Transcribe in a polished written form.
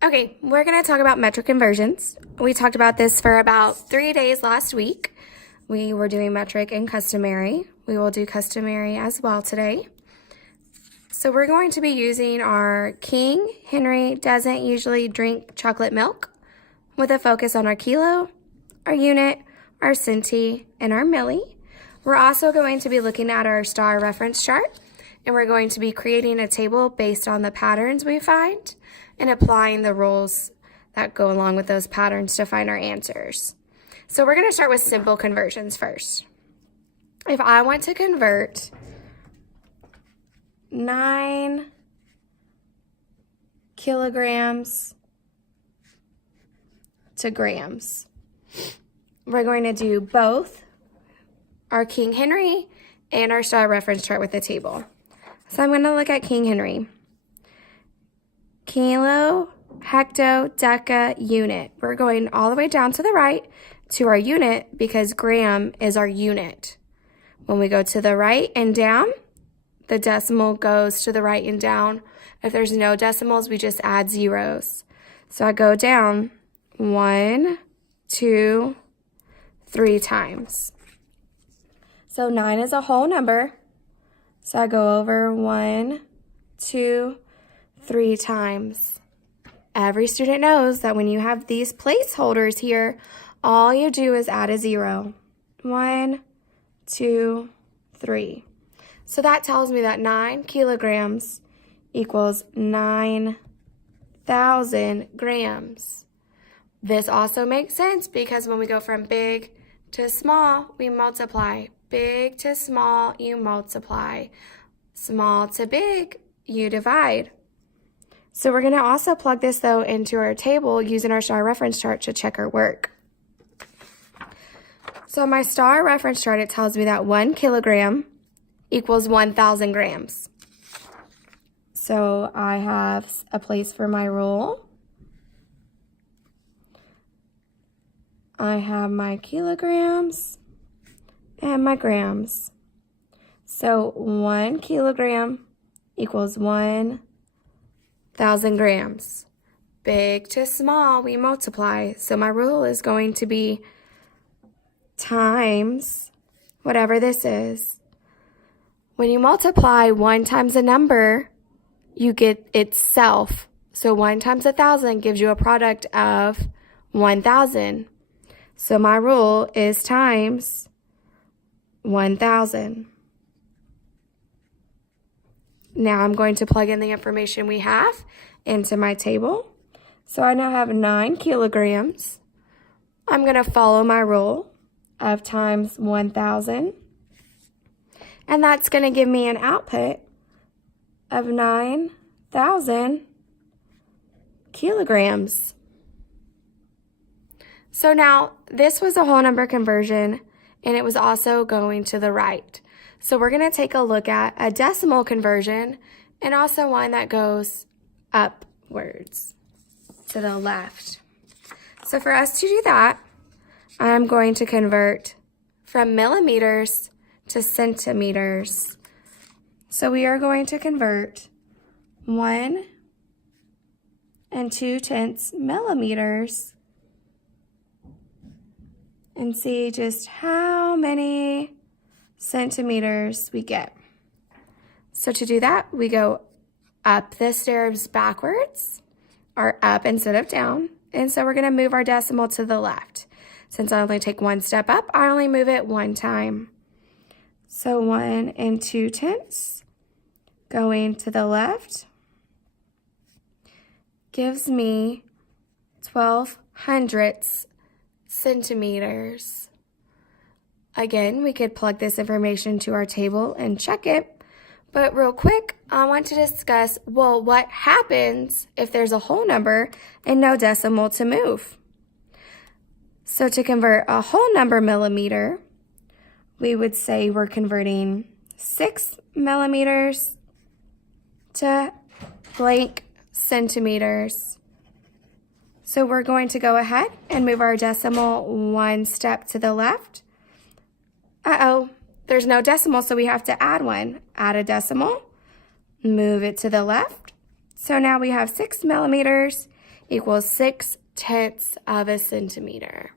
Okay, we're going to talk about metric conversions. We talked about this for about 3 days last week. We were doing metric and customary. We will do customary as well today. So we're going to be using our King Henry doesn't usually drink chocolate milk with a focus on our kilo, our unit, our centi, and our milli. We're also going to be looking at our STAAR reference chart, and we're going to be creating a table based on the patterns we find and applying the rules that go along with those patterns to find our answers. So we're going to start with simple conversions first. If I want to convert 9 kilograms to grams, we're going to do both our King Henry and our STAAR reference chart with the table. So I'm going to look at King Henry. Kilo, hecto, deca, unit. We're going all the way down to the right to our unit because gram is our unit. When we go to the right and down, the decimal goes to the right and down. If there's no decimals, we just add zeros. So I go down 1, 2, 3 times. So 9 is a whole number. So I go over 1, 2, 3 times. Every student knows that when you have these placeholders here, all you do is add a 0. 1, 2, 3. So that tells me that 9 kilograms equals 9,000 grams. This also makes sense because when we go from big to small, we multiply. Big to small, you multiply. Small to big, you divide. So we're going to also plug this, though, into our table using our STAAR reference chart to check our work. So my STAAR reference chart, it tells me that 1 kilogram equals 1,000 grams. So I have a place for my rule. I have my kilograms and my grams. So 1 kilogram equals 1,000 grams. Big to small, we multiply. So my rule is going to be times whatever this is. When you multiply 1 times a number, you get itself. So 1 times 1,000 gives you a product of 1,000. So my rule is times 1,000. Now I'm going to plug in the information we have into my table. So I now have 9 kilograms. I'm going to follow my rule of times 1,000. And that's going to give me an output of 9,000 kilograms. So now this was a whole number conversion, and it was also going to the right. So we're going to take a look at a decimal conversion and also one that goes upwards to the left. So for us to do that, I'm going to convert from millimeters to centimeters. So we are going to convert 1 2/10 millimeters and see just how many centimeters we get. So to do that, we go up the stairs backwards, or up instead of down. And so we're going to move our decimal to the left. Since I only take 1 step up, I only move it 1 time. So 1 2/10 going to the left gives me 12 hundredths centimeters. Again, we could plug this information to our table and check it. But real quick, I want to discuss, well, what happens if there's a whole number and no decimal to move? So to convert a whole number millimeter, we would say we're converting 6 millimeters to blank centimeters. So we're going to go ahead and move our decimal 1 step to the left. There's no decimal, so we have to add 1. Add a decimal, move it to the left. So now we have 6 millimeters equals 6/10 of a centimeter.